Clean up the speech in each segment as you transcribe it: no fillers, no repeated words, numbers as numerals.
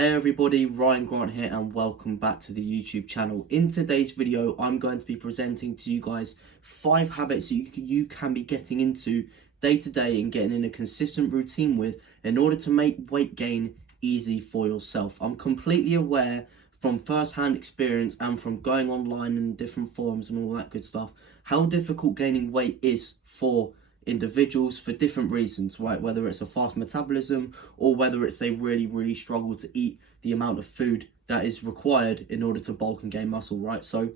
Hey everybody, Ryan Grant here and welcome back to the YouTube channel. In today's video, I'm going to be presenting to you guys 5 habits that you can be getting into day to day and getting in a consistent routine with in order to make weight gain easy for yourself. I'm completely aware from first-hand experience and from going online and different forums and all that good stuff, how difficult gaining weight is for individuals for different reasons, right? Whether it's a fast metabolism or whether it's they really struggle to eat the amount of food that is required in order to bulk and gain muscle, right? So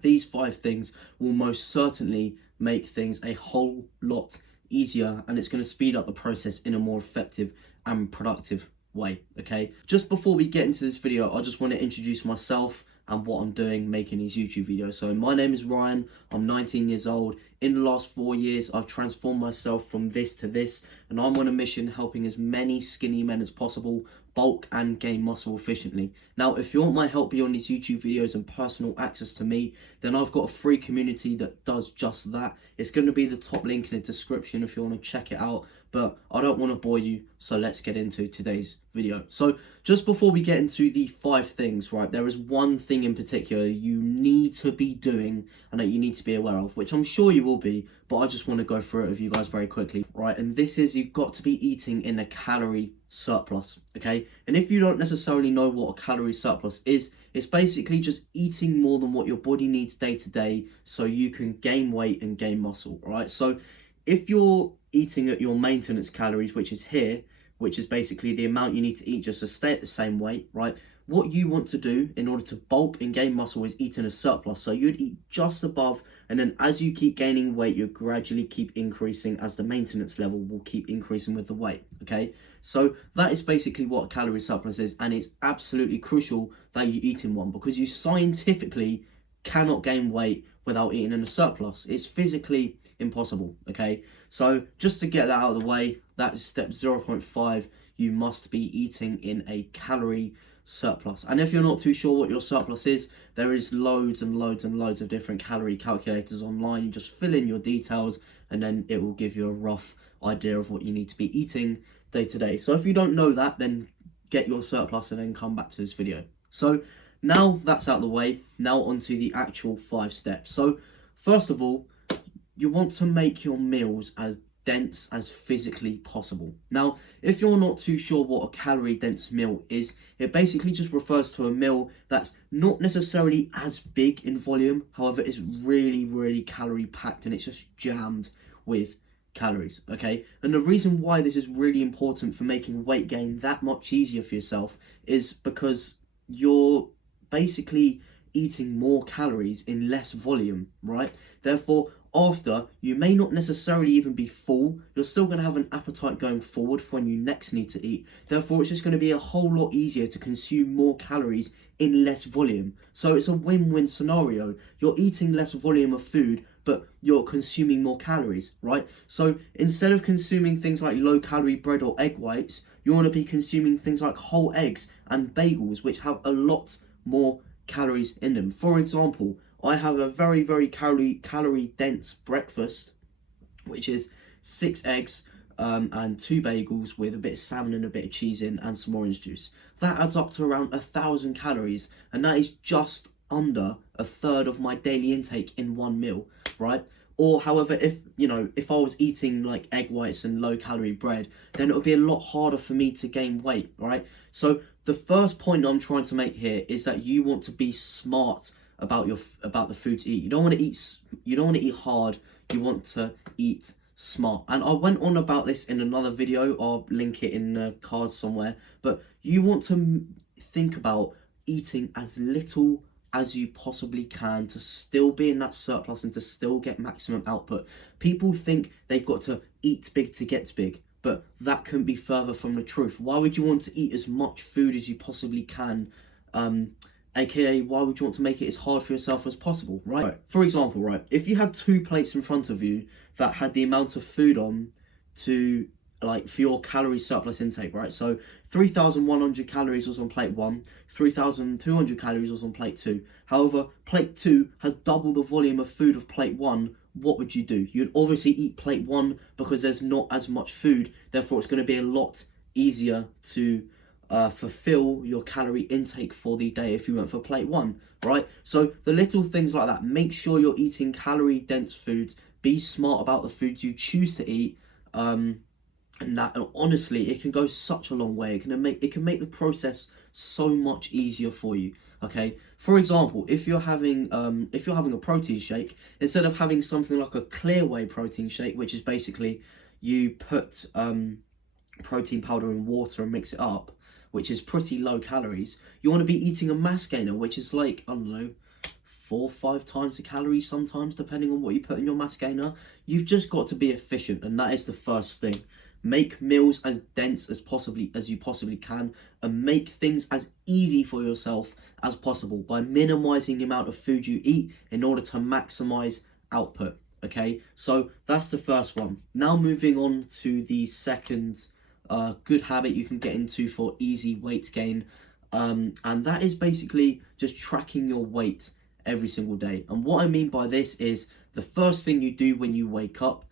these 5 things will most certainly make things a whole lot easier, and it's going to speed up the process in a more effective and productive way. Okay, just before we get into this video, I just want to introduce myself and what I'm doing making these YouTube videos. So my name is Ryan, I'm 19 years old. In the last 4 years, I've transformed myself from this to this, and I'm on a mission helping as many skinny men as possible bulk and gain muscle efficiently. Now, if you want my help beyond these YouTube videos and personal access to me, then I've got a free community that does just that. It's going to be the top link in the description if you want to check it out, but I don't want to bore you, so let's get into today's video. So just before we get into the 5 things, right, there is one thing in particular you need to be doing and that you need to be aware of, which I'm sure you will be, but I just want to go through it with you guys very quickly, right? And this is, you've got to be eating in a calorie surplus, okay? And if you don't necessarily know what a calorie surplus is, it's basically just eating more than what your body needs day to day so you can gain weight and gain muscle, right? So if you're eating at your maintenance calories, which is here, which is basically the amount you need to eat just to stay at the same weight, right? What you want to do in order to bulk and gain muscle is eat in a surplus. So you'd eat just above, and then as you keep gaining weight, you gradually keep increasing as the maintenance level will keep increasing with the weight, okay? So that is basically what a calorie surplus is, and it's absolutely crucial that you eat in one, because you scientifically cannot gain weight without eating in a surplus. It's physically impossible, okay? So just to get that out of the way, that is step 0.5. You must be eating in a calorie surplus. And if you're not too sure what your surplus is, there is loads and loads of different calorie calculators online. You just fill in your details and then it will give you a rough idea of what you need to be eating day to day. So if you don't know that, then get your surplus and then come back to this video. So now that's out of the way, now onto the actual 5 steps. So first of all, you want to make your meals as dense as physically possible. Now, if you're not too sure what a calorie dense meal is, it basically just refers to a meal that's not necessarily as big in volume, however it's really calorie packed and it's just jammed with calories, okay? And the reason why this is really important for making weight gain that much easier for yourself is because you're basically eating more calories in less volume, right? Therefore, after, you may not necessarily even be full. You're still going to have an appetite going forward for when you next need to eat. Therefore, it's just going to be a whole lot easier to consume more calories in less volume. So it's a win-win scenario. You're eating less volume of food, but you're consuming more calories, right? So instead of consuming things like low-calorie bread or egg whites, you want to be consuming things like whole eggs and bagels, which have a lot more calories in them. For example, I have a very calorie dense breakfast, which is 6 eggs and 2 bagels with a bit of salmon and a bit of cheese in and some orange juice. That adds up to around 1,000 calories, and that is just under a third of my daily intake in one meal, right? Or however, if I was eating like egg whites and low calorie bread, then it would be a lot harder for me to gain weight, right? So the first point I'm trying to make here is that you want to be smart about the food to eat. You don't want to eat hard, you want to eat smart. And I went on about this in another video, I'll link it in the cards somewhere, but you want to think about eating as little as you possibly can to still be in that surplus and to still get maximum output. People think they've got to eat big to get big, but that couldn't be further from the truth. Why would you want to eat as much food as you possibly can? AKA, why would you want to make it as hard for yourself as possible, right? For example, right, if you had 2 plates in front of you that had the amount of food on to, like, for your calorie surplus intake, right? So 3,100 calories was on plate 1, 3,200 calories was on plate 2. However, plate 2 has double the volume of food of plate 1. What would you do? You'd obviously eat plate 1 because there's not as much food, therefore it's going to be a lot easier to fulfill your calorie intake for the day if you went for plate one, right? So the little things like that, make sure you're eating calorie dense foods, be smart about the foods you choose to eat, and that, and honestly, it can go such a long way. It can make the process so much easier for you. Okay, for example, if you're having a protein shake, instead of having something like a clear whey protein shake, which is basically you put protein powder in water and mix it up, which is pretty low calories, you want to be eating a mass gainer, which is like, I don't know, 4 or 5 times the calories sometimes, depending on what you put in your mass gainer. You've just got to be efficient, and that is the first thing. Make meals as dense as you possibly can, and make things as easy for yourself as possible by minimizing the amount of food you eat in order to maximize output. Okay, so that's the first one. Now moving on to the second good habit you can get into for easy weight gain, and that is basically just tracking your weight every single day. And what I mean by this is, the first thing you do when you wake up,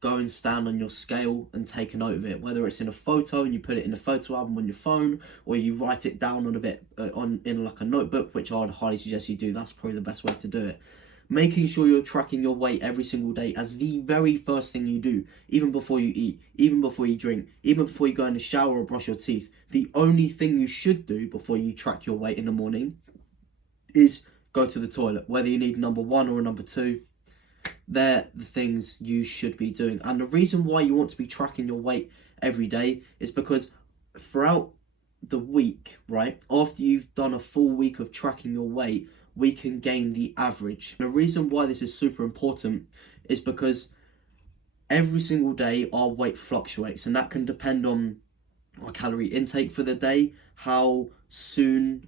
go and stand on your scale and take a note of it, whether it's in a photo and you put it in a photo album on your phone, or you write it down on a bit in like a notebook, which I would highly suggest you do. That's probably the best way to do it. Making sure you're tracking your weight every single day as the very first thing you do, even before you eat, even before you drink, even before you go in the shower or brush your teeth. The only thing you should do before you track your weight in the morning is go to the toilet, whether you need number 1 or a number 2. They're the things you should be doing. And the reason why you want to be tracking your weight every day is because throughout the week, right, after you've done a full week of tracking your weight, we can gain the average. The reason why this is super important is because every single day our weight fluctuates, and that can depend on our calorie intake for the day, how soon,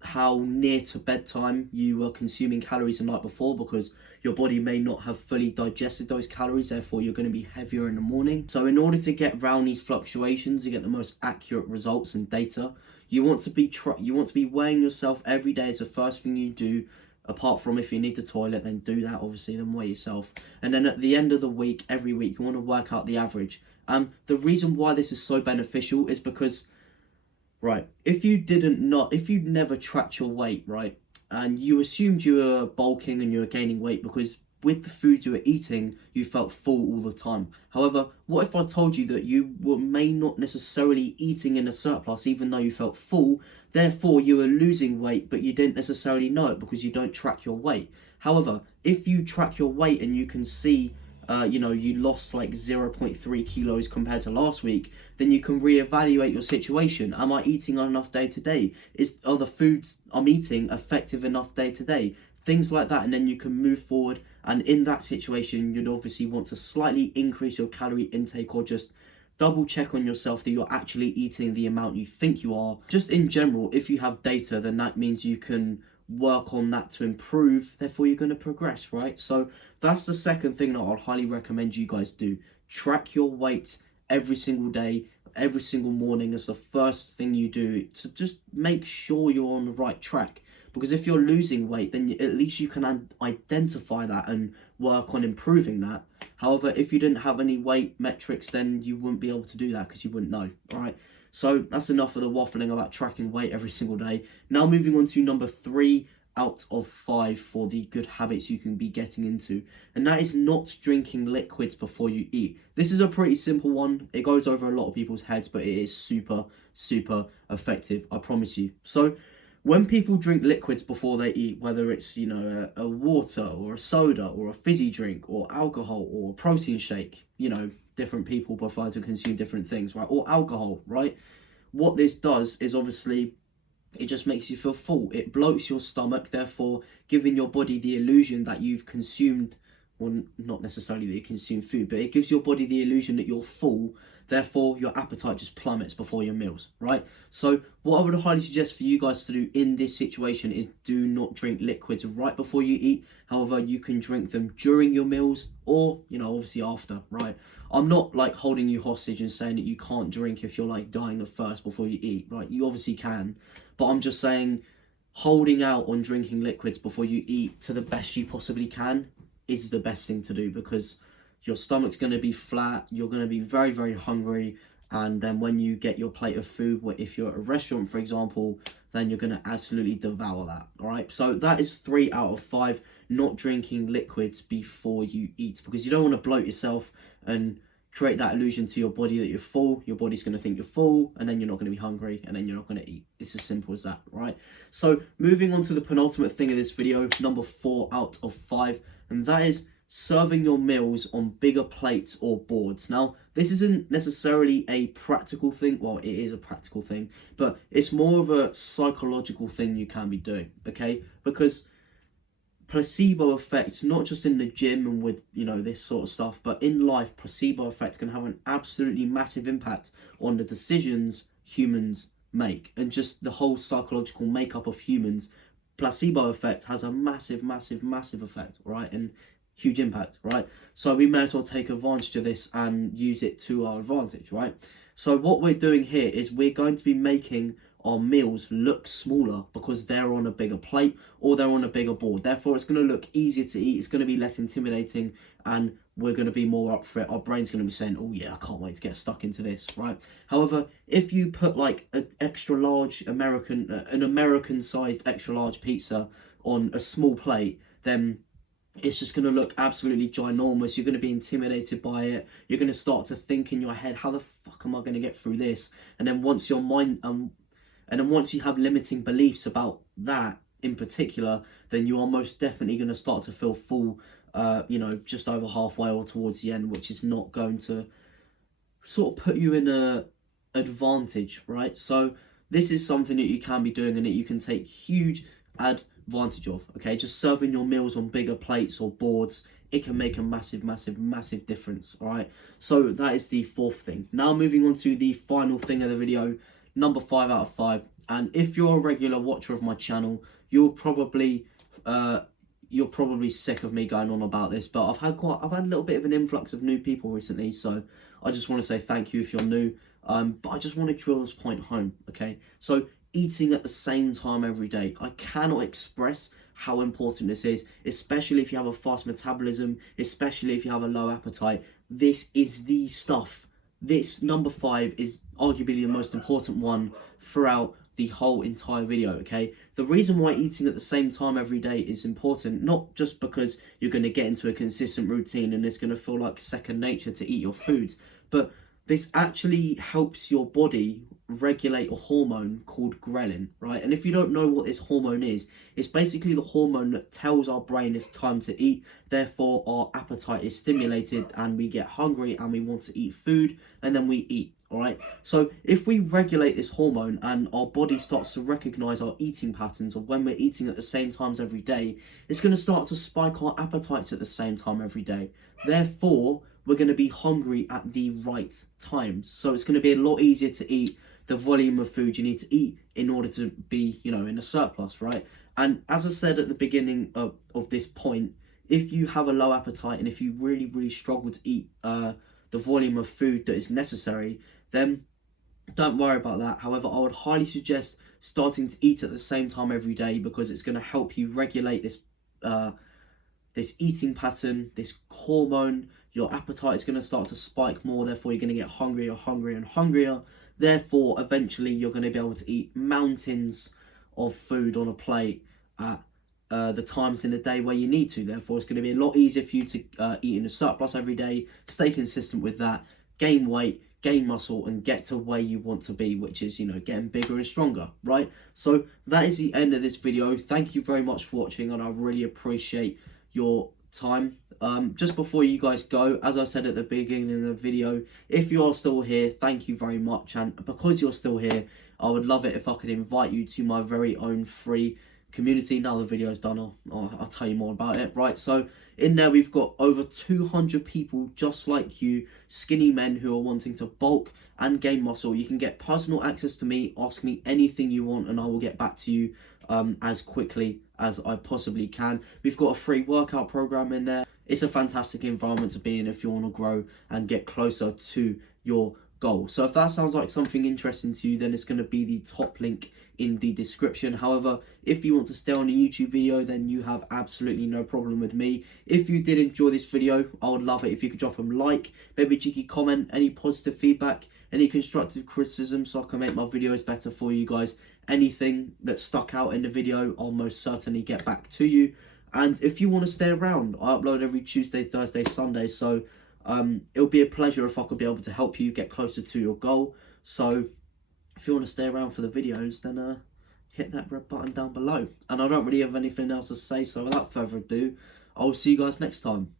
how near to bedtime you were consuming calories the night before, because your body may not have fully digested those calories, therefore you're going to be heavier in the morning. So in order to get around these fluctuations and get the most accurate results and data, you want to be weighing yourself every day as the first thing you do. Apart from if you need the toilet, then do that, obviously, then weigh yourself. And then at the end of the week, every week, you want to work out the average. The reason why this is so beneficial is because, right, if you'd never tracked your weight, right, and you assumed you were bulking and you were gaining weight because with the food you were eating, you felt full all the time. However, what if I told you that you may not necessarily eating in a surplus even though you felt full, therefore you were losing weight, but you didn't necessarily know it because you don't track your weight. However, if you track your weight and you can see you lost like 0.3 kilos compared to last week, then you can reevaluate your situation. Am I eating enough day to day? Are the foods I'm eating effective enough day to day? Things like that, and then you can move forward. And in that situation, you'd obviously want to slightly increase your calorie intake, or just double check on yourself that you're actually eating the amount you think you are. Just in general, if you have data, then that means you can work on that to improve, therefore you're going to progress, right? So that's the second thing that I'll highly recommend you guys do. Track your weight every single day, every single morning as the first thing you do, to just make sure you're on the right track. Because if you're losing weight, then at least you can identify that and work on improving that. However, if you didn't have any weight metrics, then you wouldn't be able to do that because you wouldn't know, all right? So that's enough of the waffling about tracking weight every single day. Now moving on to number 3 out of 5 for the good habits you can be getting into. And that is not drinking liquids before you eat. This is a pretty simple one. It goes over a lot of people's heads, but it is super, super effective, I promise you. So when people drink liquids before they eat, whether it's, a water or a soda or a fizzy drink or alcohol or a protein shake, different people prefer to consume different things, right? Or alcohol, right? What this does is obviously it just makes you feel full. It bloats your stomach, therefore giving your body the illusion that you've consumed, well, not necessarily that you consume food, but it gives your body the illusion that you're full. Therefore, your appetite just plummets before your meals, right? So what I would highly suggest for you guys to do in this situation is do not drink liquids right before you eat. However, you can drink them during your meals or, obviously after, right? I'm not like holding you hostage and saying that you can't drink if you're like dying of thirst before you eat, right? You obviously can. But I'm just saying holding out on drinking liquids before you eat to the best you possibly can is the best thing to do, because your stomach's going to be flat, you're going to be very, very hungry, and then when you get your plate of food, if you're at a restaurant for example, then you're going to absolutely devour that. All right, so that is 3 out of 5, not drinking liquids before you eat, because you don't want to bloat yourself and create that illusion to your body that you're full. Your body's going to think you're full, and then you're not going to be hungry, and then you're not going to eat. It's as simple as that, right? So moving on to the penultimate thing of this video, number 4 out of 5, and that is serving your meals on bigger plates or boards. Now, this isn't necessarily a practical thing. Well, it is a practical thing, but it's more of a psychological thing you can be doing, okay? Because placebo effect, not just in the gym and with, you know, this sort of stuff, but in life, placebo effect can have an absolutely massive impact on the decisions humans make, and just the whole psychological makeup of humans. Placebo effect has a massive effect, right? And huge impact, right? So we may as well take advantage of this and use it to our advantage, right? So what we're doing here is we're going to be making our meals look smaller because they're on a bigger plate or they're on a bigger board. Therefore, it's going to look easier to eat. It's going to be less intimidating, and we're going to be more up for it. Our brain's going to be saying, oh yeah, I can't wait to get stuck into this, right? However, if you put like an extra large an American-sized extra large pizza on a small plate, then it's just going to look absolutely ginormous. You're going to be intimidated by it. You're going to start to think in your head, how the fuck am I going to get through this? And then once your mind and then once you have limiting beliefs about that in particular, then you are most definitely going to start to feel full, you know, just over halfway or towards the end, which is not going to sort of put you in a advantage, right? So this is something that you can be doing and that you can take huge advantage of, okay? Just serving your meals on bigger plates or boards, it can make a massive difference, all right? So that is the 4th thing. Now moving on to the final thing of the video, number 5 out of 5. And if you're a regular watcher of my channel, you're probably sick of me going on about this, but I've had a little bit of an influx of new people recently, so I just want to say thank you if you're new. But I just want to drill this point home, okay? So eating at the same time every day, I cannot express how important this is, especially if you have a fast metabolism, especially if you have a low appetite. This is the stuff. This number 5 is arguably the most important one throughout the whole entire video, okay? The reason why eating at the same time every day is important, not just because you're going to get into a consistent routine and it's going to feel like second nature to eat your food, but this actually helps your body regulate a hormone called ghrelin, right? And if you don't know what this hormone is, it's basically the hormone that tells our brain it's time to eat. Therefore, our appetite is stimulated and we get hungry and we want to eat food, and then we eat, all right? So if we regulate this hormone and our body starts to recognize our eating patterns of when we're eating at the same times every day, it's going to start to spike our appetites at the same time every day. Therefore, we're going to be hungry at the right times. So it's going to be a lot easier to eat the volume of food you need to eat in order to be, you know, in a surplus, right? And as I said at the beginning of this point, if you have a low appetite and if you really struggle to eat the volume of food that is necessary, then don't worry about that. However, I would highly suggest starting to eat at the same time every day, because it's going to help you regulate this this eating pattern, this hormone. Your appetite is going to start to spike more, therefore you're going to get hungrier. Therefore, eventually you're going to be able to eat mountains of food on a plate at the times in the day where you need to. Therefore, it's going to be a lot easier for you to eat in a surplus every day, stay consistent with that, gain weight, gain muscle, and get to where you want to be, which is, you know, getting bigger and stronger, right? So that is the end of this video. Thank you very much for watching, and I really appreciate your time. Just before you guys go, as I said at the beginning of the video, if you are still here, thank you very much, and because you're still here, I would love it if I could invite you to my very own free community. Now the video's done, I'll tell you more about it, right? So in there we've got over 200 people just like you, skinny men who are wanting to bulk and gain muscle. You can get personal access to me, ask me anything you want, and I will get back to you as quickly as I possibly can. We've got a free workout program in there. It's a fantastic environment to be in if you want to grow and get closer to your goal. So if that sounds like something interesting to you, then it's going to be the top link in the description. However, if you want to stay on a YouTube video, then you have absolutely no problem with me. If you did enjoy this video, I would love it if you could drop a like, maybe a cheeky comment, any positive feedback, any constructive criticism so I can make my videos better for you guys. Anything that stuck out in the video, I'll most certainly get back to you. And if you want to stay around, I upload every Tuesday, Thursday, Sunday, so it'll be a pleasure if I could be able to help you get closer to your goal. So if you want to stay around for the videos, then hit that red button down below. And I don't really have anything else to say, so without further ado, I'll see you guys next time.